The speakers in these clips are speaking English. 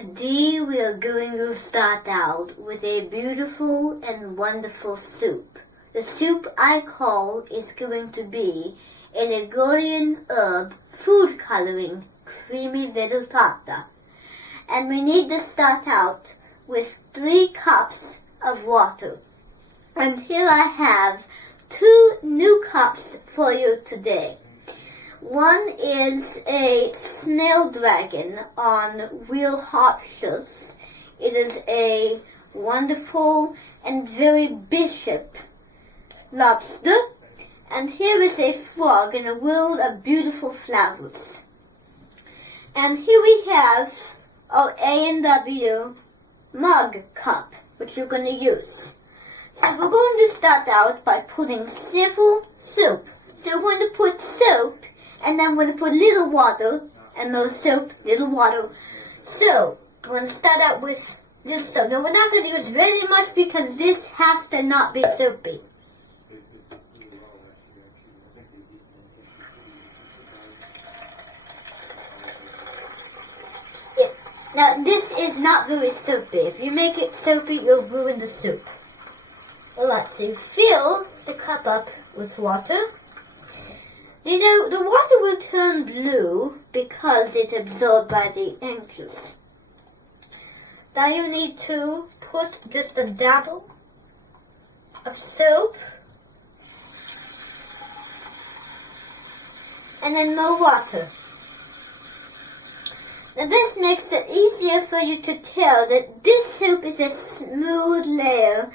Today we are going to start out with a beautiful and wonderful soup. The soup I call is going to be a Ligurian herb food coloring creamy little pasta. And we need to start out with 3 cups of water. And here I have 2 new cups for you today. One is a snail dragon on real harshness. It is a wonderful and very bishop lobster. And here is a frog in a world of beautiful flowers. And here we have our A&W mug cup, which you're going to use. So we're going to start out by putting civil soup. So we're going to put soap, and then we're going to put little water, and more soap, little water. So, we're going to start out with this soap. Now, we're not going to use very much because this has to not be soapy. Now, this is not very soapy. If you make it soapy, you'll ruin the soup. Alright, so you fill the cup up with water. You know, the water will turn blue because it's absorbed by the ink juice. Now you need to put just a dabble of soap and then more water. Now this makes it easier for you to tell that this soup is a smooth layer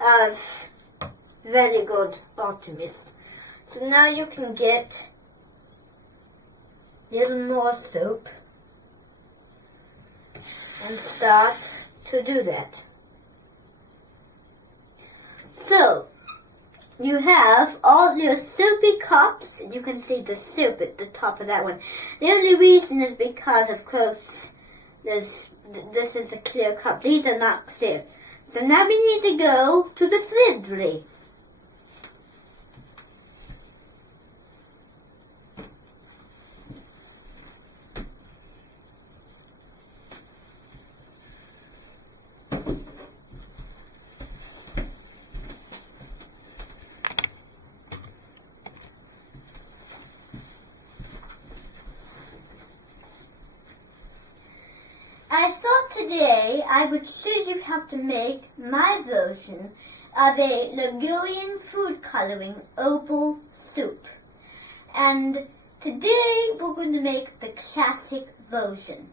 of very good Artemis. So now you can get a little more soap and start to do that. So, you have all your soapy cups. You can see the soup at the top of that one. The only reason is because, of course, this is a clear cup. These are not clear. So now we need to go to the fridge. I thought today I would show you how to make my version of a Ligurian food coloring opal soup. And today we're going to make the classic version.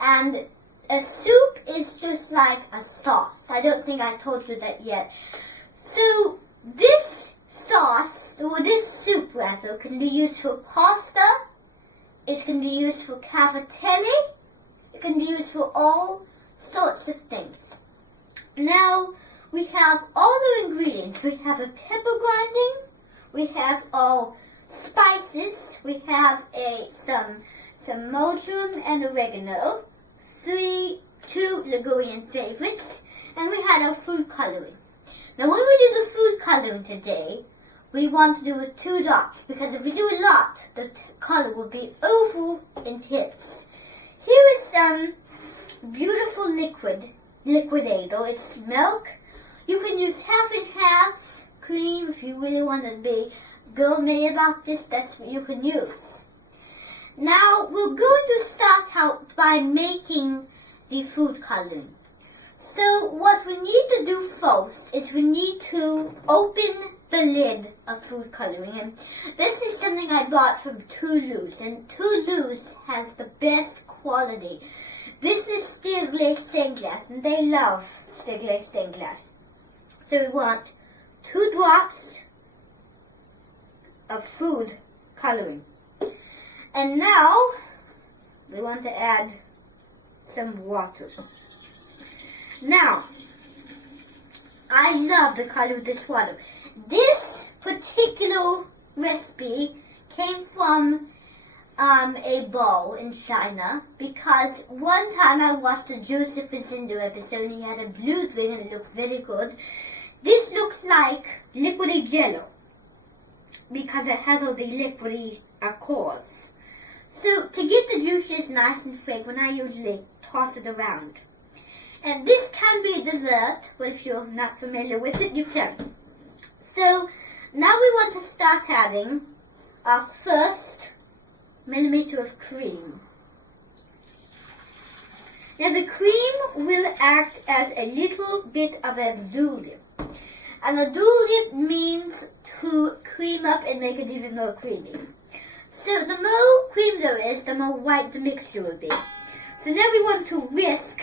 And a soup is just like a sauce. I don't think I told you that yet. So this sauce, or this soup rather, can be used for pasta, it can be used for cavatelli, it can be used for all sorts of things. Now, we have all the ingredients. We have a pepper grinding, we have all spices, we have some marjoram and oregano, 2 Ligurian favorites, and we had our food coloring. Now, when we do the food coloring today, we want to do with 2 dots, because if we do a lot, the color will be oval in tips. Here is some beautiful liquidator. It's milk. You can use half and half cream if you really want to be gourmet about this. That's what you can use. Now we're going to start out by making the food coloring. So what we need to do first is we need to open the lid of food coloring. And this is something I got from Toulouse, and Toulouse has the best quality. This is steel glaze stained glass, and they love steel glaze stained glass. So we want 2 drops of food coloring. And now we want to add some water. Now, I love the color of this water. This particular recipe came from a bowl in China, because one time I watched a Joseph Vizindo episode and he had a blue drink and it looked very good. This looks like liquidy jello because it has all the liquidy cores. So to get the juices nice and fragrant, I usually toss it around. And this can be a dessert, but if you're not familiar with it, you can. So now we want to start adding our first millimeter of cream. Now the cream will act as a little bit of a doolip. And a doolip means to cream up and make it even more creamy. So the more cream there is, the more white the mixture will be. So now we want to whisk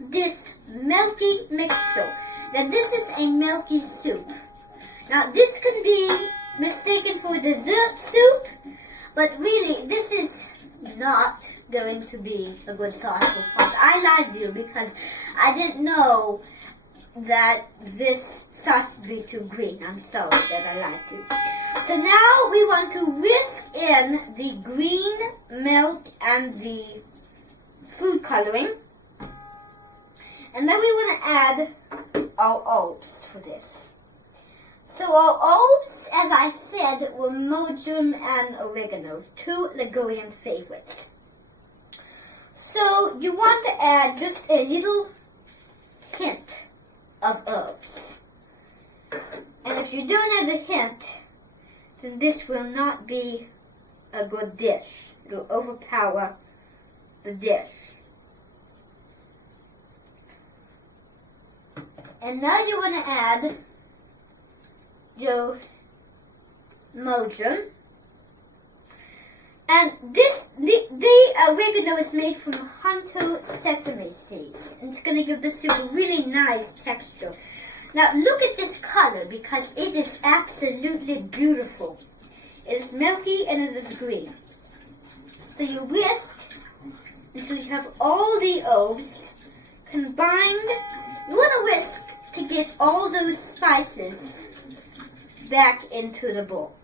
this milky mixture. Now this is a milky soup. Now this can be mistaken for dessert soup, but really this is not going to be a good sauce for fun. I lied to you because I didn't know that this sauce would be too green. I'm sorry that I lied to you. So now we want to whisk in the green milk and the food coloring. And then we want to add our oats for this. So our oats, as I said, were marjoram and oregano, two Ligurian favorites. So you want to add just a little hint of herbs. And if you don't have the hint, then this will not be a good dish. It will overpower the dish. And now you want to add your marjoram. And the oregano is made from Hunter sesame seeds. And it's going to give the soup a really nice texture. Now look at this color because it is absolutely beautiful. It is milky and it is green. So you whisk until you have all the herbs combined. You want to whisk to get all those spices back into the bowl.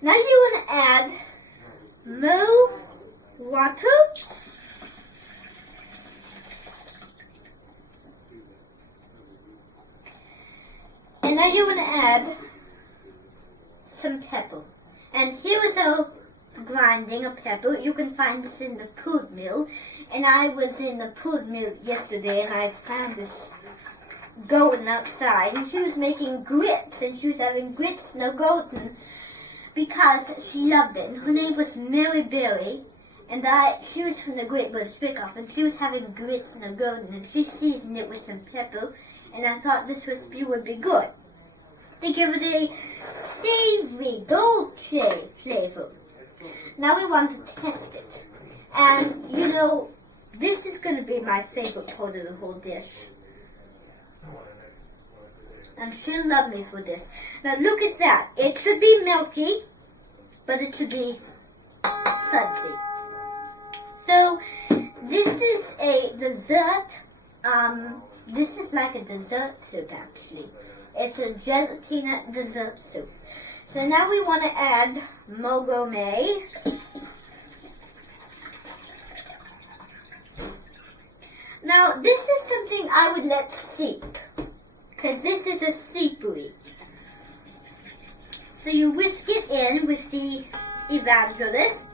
Now you want to add more water. And now you want to add some pepper. And here is our grinding of pepper. You can find this in the food mill. And I was in the food mill yesterday and I found this golden outside. And she was making grits. And she was having grits, no golden, because she loved it. And her name was Mary Berry. And she was from the Great British Bake Off. And she was having grits, no golden. And she seasoned it with some pepper. And I thought this recipe would be good. To give it a savory, dolce flavor. Now we want to test it. And, you know, this is going to be my favorite part of the whole dish. And she'll love me for this. Now look at that. It should be milky, but it should be fudgy. So, this is a dessert. This is like a dessert soup, actually. It's a gelatina dessert soup. So now we want to add more gourmet. Now this is something I would let steep, because this is a steepery. So you whisk it in with the evangelist.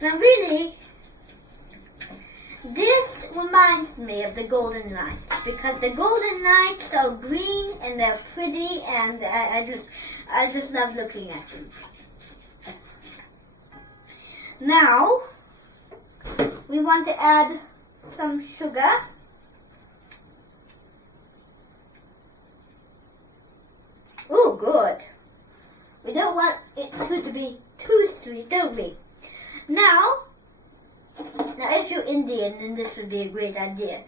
Now really, this reminds me of the Golden Knights, because the Golden Knights are green and they're pretty, and I just love looking at them. Now we want to add some sugar. Oh, good. We don't want it to be too sweet, don't we? Now if you're Indian, then this would be a great idea.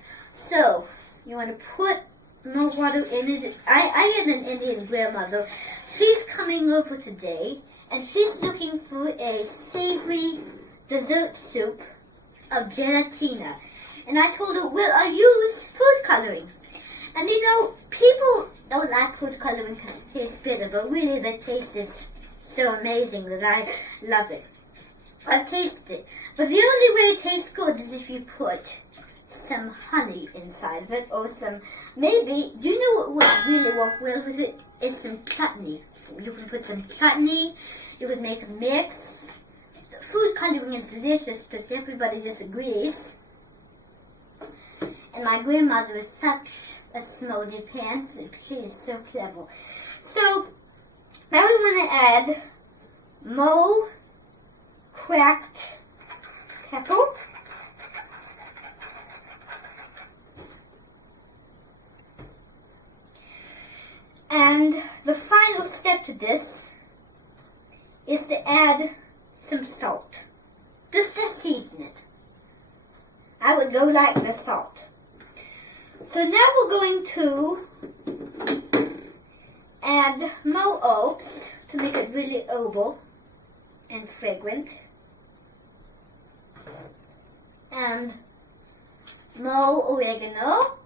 So, you want to put more water in it. I had an Indian grandmother. She's coming over today, and she's looking for a savory dessert soup of gelatina. And I told her, well, I use food coloring. And you know, people don't like food coloring because it tastes bitter, but really the taste is so amazing that I love it. I've tasted it. But the only way it tastes good is if you put some honey inside of it, or some, maybe, do you know what would really work well with it? Is some chutney. You can put some chutney, you could make a mix, food coloring is delicious because everybody disagrees. And my grandmother is such a smoldy pants. She is so clever. So now we want to add more cracked pepper. And the final step to this is to add some salt. Just to season it. I would go like the salt. So now we're going to add more oats to make it really oval and fragrant. And more oregano.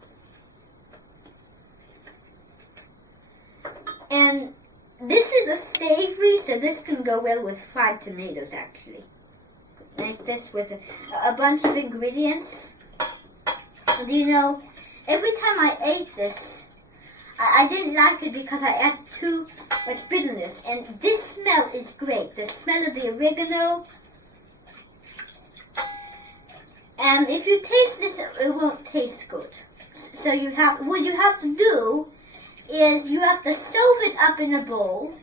And this is a savory, so this can go well with fried tomatoes actually. Like this with a bunch of ingredients. And you know, every time I ate this, I didn't like it because I added too much bitterness. And this smell is great. The smell of the oregano. And if you taste this, it won't taste good. So what you have to do is you have to stove it up in a bowl,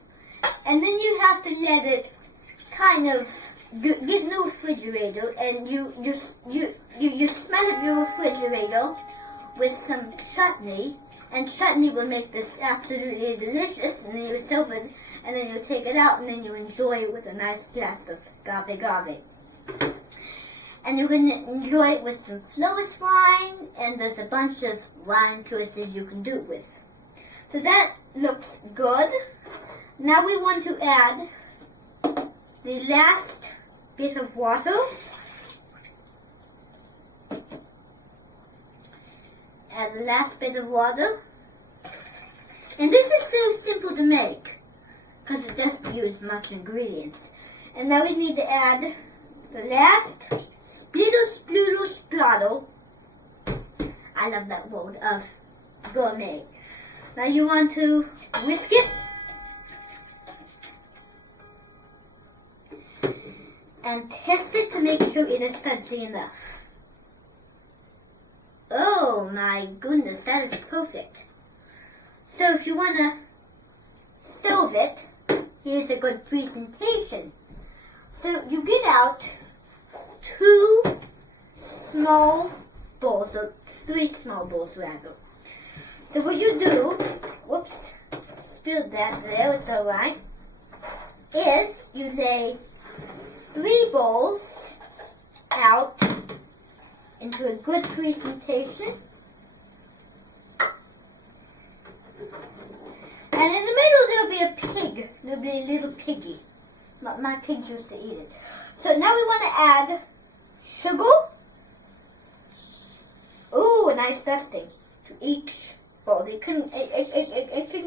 and then you have to let it kind of get in the refrigerator, and you smell up your refrigerator with some chutney, and chutney will make this absolutely delicious. And then you stove it, and then you take it out, and then you enjoy it with a nice glass of agave. And you can enjoy it with some Flowers wine, and there's a bunch of wine choices you can do it with. So that looks good. Now we want to add the last bit of water. Add the last bit of water. And this is so simple to make because it doesn't use much ingredients. And now we need to add the last splittle. I love that word of gourmet. Now you want to whisk it and test it to make sure it is sudsy enough. Oh my goodness, that is perfect. So if you want to stove it, here's a good presentation. So you get out 2 small bowls, or 3 small bowls rather. So what you do, whoops, spilled that there, it's alright, is you lay 3 bowls out into a good presentation. And in the middle there'll be a pig. There'll be a little piggy. My pigs used to eat it. So now we want to add sugar. Ooh, a nice dusting to each bowl. It can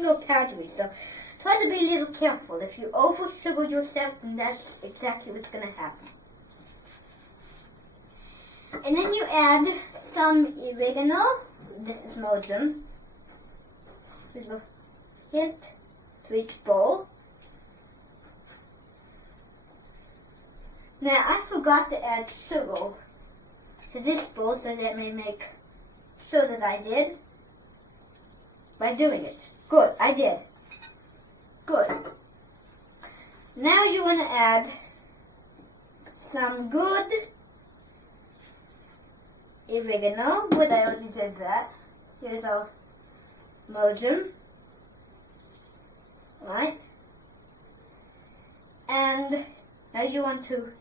go calories, so try to be a little careful. If you over sugar yourself, then that's exactly what's going to happen. And then you add some oregano. This is marjoram. Little hint to each bowl. Now I forgot to add sugar to this bowl, so let me make sure that I did by doing it. Good, I did. Good. Now you want to add some good oregano. Good, I already did that. Here's our marjoram. Right? And now you want to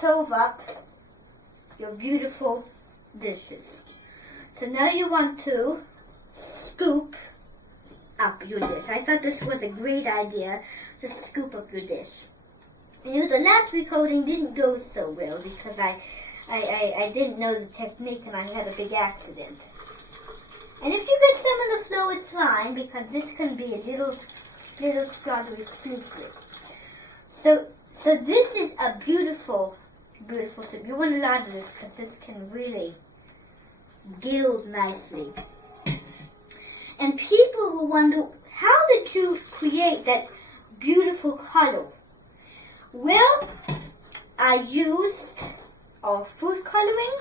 serve up your beautiful dishes. So now you want to scoop up your dish. I thought this was a great idea to scoop up your dish. You know, the last recording didn't go so well because I didn't know the technique and I had a big accident. And if you get some of the flow, it's fine because this can be a little strawberry exclusive. So this is a beautiful soup. You want a lot of this because this can really gild nicely. And people will wonder, how did you create that beautiful color? Well, I used food coloring,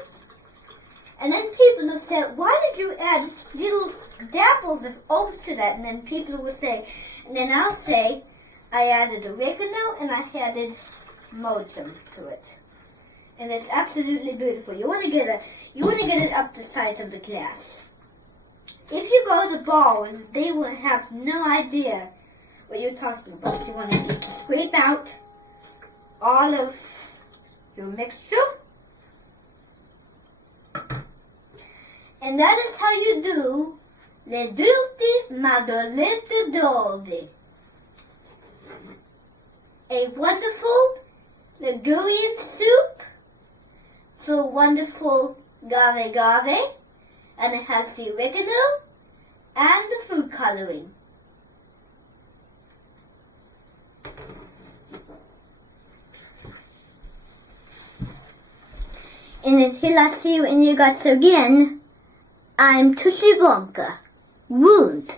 and then people would say, why did you add little dabbles of oats to that? And then people would say, and then I'll say, I added oregano and I added motum to it. And it's absolutely beautiful. You want to get it up the size of the glass. If you go to bars, they will have no idea what you're talking about. You want to scrape out all of your mixture. And that is how you do le dulci madolette dolci. A wonderful Ligurian soup for wonderful gave, and it has the oregano and the food coloring. And until I see you in your guts again, I'm Tushy Wonka. Wound.